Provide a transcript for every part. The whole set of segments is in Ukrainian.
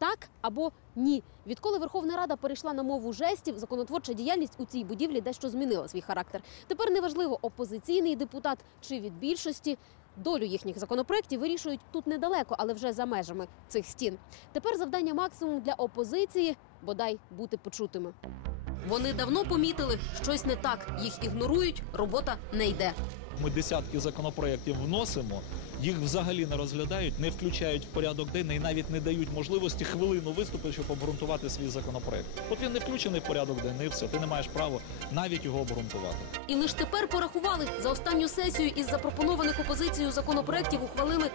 так або ні. Відколи Верховна Рада перейшла на мову жестів, законотворча діяльність у цій будівлі дещо змінила свій характер. Тепер неважливо, опозиційний депутат чи від більшості. Долю їхніх законопроєктів вирішують тут недалеко, але вже за межами цих стін. Тепер завдання максимум для опозиції бодай бути почутими. Вони давно помітили, щось не так. Їх ігнорують, робота не йде. Ми десятки законопроєктів вносимо, їх взагалі не розглядають, не включають в порядок денний і навіть не дають можливості хвилину виступити, щоб обґрунтувати свій законопроект. От він не включений в порядок денний, і все. Ти не маєш права навіть його обґрунтувати. І лише тепер порахували за останню сесію із запропонованих опозицією законопроєктів ухвалили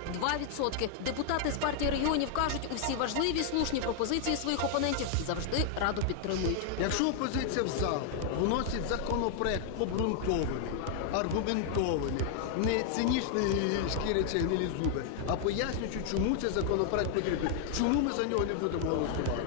2%. Депутати з партії регіонів кажуть, усі важливі слушні пропозиції своїх опонентів завжди радо підтримують. Якщо опозиція в зал вносить законопроект обґрунтований, аргументований, не цинічні шкірячі гнилі зуби, а пояснюючи, чому цей законопроект потрібен, чому ми за нього не будемо голосувати.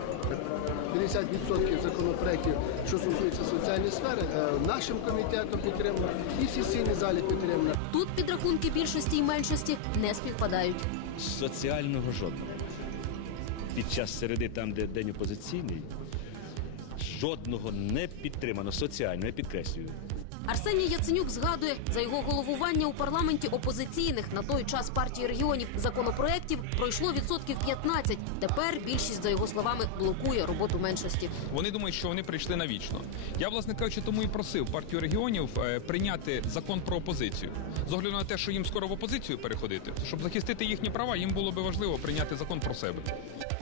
50% законопроєктів, що стосуються соціальної сфери, е, нашим комітетом підтримано і в сесійній залі підтримано. Тут підрахунки більшості і меншості не співпадають. соціального жодного. Під час середи, там, де день опозиційний, жодного не підтримано соціально, я підкреслюю. Арсеній Яценюк згадує, за його головування у парламенті опозиційних на той час партії регіонів законопроєктів пройшло відсотків 15. Тепер більшість, за його словами, блокує роботу меншості. Вони думають, що вони прийшли навічно. Я, власне кажучи, тому і просив партію регіонів е, прийняти закон про опозицію. З огляду на те, що їм скоро в опозицію переходити, щоб захистити їхні права, їм було би важливо прийняти закон про себе.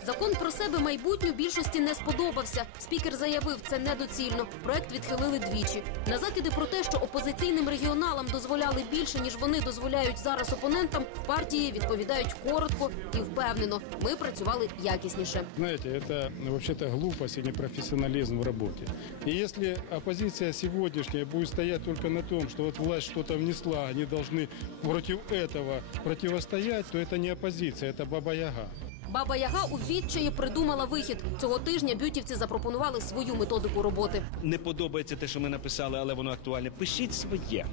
Закон про себе майбутню більшості не сподобався. Спікер заявив, це недоцільно. Проект відхилили двічі. На закиди про те, що опозиційним регіоналам дозволяли більше, ніж вони дозволяють зараз опонентам, в партії відповідають коротко і впевнено. Ми працювали якісніше. Знаете, это ну, вообще-то глупость и непрофессионализм в работе. И если оппозиция сегодняшняя будет стоять только на том, что вот власть что-то внесла, они должны против этого противостоять, то это не оппозиция, это баба-яга. Баба Яга у відчаї придумала вихід. Цього тижня бютівці запропонували свою методику роботи. Не подобається те, що ми написали, але воно актуальне. Пишіть своє.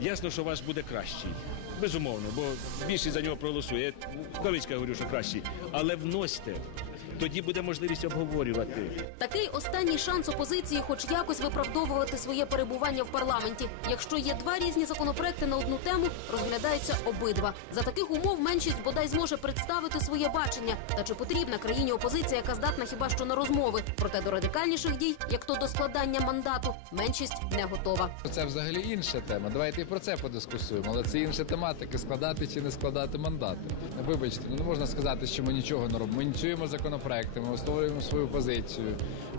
Ясно, що ваш буде кращий. Безумовно, бо більшість за нього проголосує. Я Кавицька говорю, що кращий. Але вносьте. Тоді буде можливість обговорювати. Такий останній шанс опозиції, хоч якось виправдовувати своє перебування в парламенті. Якщо є два різні законопроекти на одну тему, розглядаються обидва. За таких умов меншість бодай зможе представити своє бачення. Та чи потрібна країні опозиція, яка здатна хіба що на розмови? Проте до радикальніших дій, як то до складання мандату, меншість не готова. Це взагалі інша тема. Давайте і про це подискусуємо. Але це інша тематика складати чи не складати мандати. Вибачте, ну не можна сказати, що ми нічого не робимо. Ми ініціюємо законопроекти, ми висловлюємо свою позицію,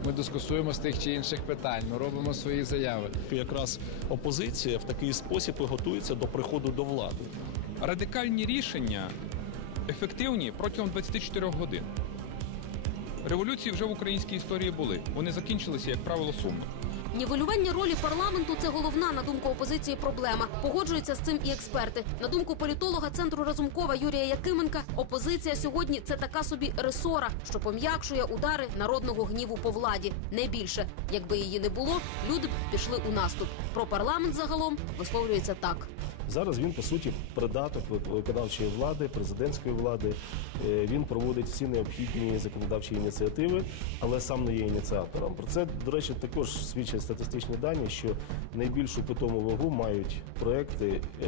ми дискусуємо з тих чи інших питань, ми робимо свої заяви. Якраз опозиція в такий спосіб і готується до приходу до влади. Радикальні рішення ефективні протягом 24 годин. Революції вже в українській історії були. Вони закінчилися, як правило, сумно. Нівелювання ролі парламенту це головна на думку опозиції проблема. Погоджуються з цим і експерти. На думку політолога центру Разумкова Юрія Якименка, опозиція сьогодні це така собі ресора, що пом'якшує удари народного гніву по владі. Не більше. Якби її не було, люди б пішли у наступ. Про парламент загалом висловлюється так. Зараз він по суті придаток виконавчої влади, президентської влади. Е, Він проводить всі необхідні законодавчі ініціативи, але сам не є ініціатором. Про це, до речі, також свідчать статистичні дані, що найбільшу питому вагу мають проекти, е,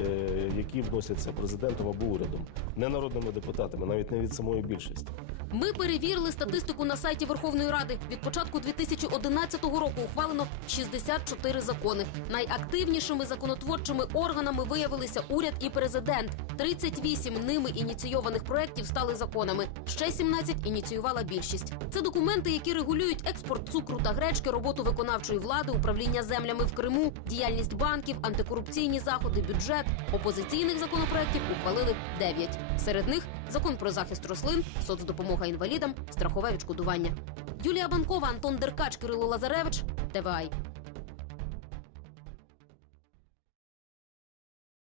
які вносяться президентом або урядом, не народними депутатами, навіть не від самої більшості. Ми перевірили статистику на сайті Верховної Ради. Від початку 2011 року ухвалено 64 закони. Найактивнішими законотворчими органами виявилися уряд і президент. 38 ними ініційованих проєктів стали законами. Ще 17 ініціювала більшість. Це документи, які регулюють експорт цукру та гречки, роботу виконавчої влади, управління землями в Криму, діяльність банків, антикорупційні заходи, бюджет. Опозиційних законопроєктів ухвалили 9. Серед них закон про захист рослин, соцдопомога інвалідам, страхове відшкодування. Юлія Банкова, Антон Деркач, Кирило Лазаревич, ТВАЙ.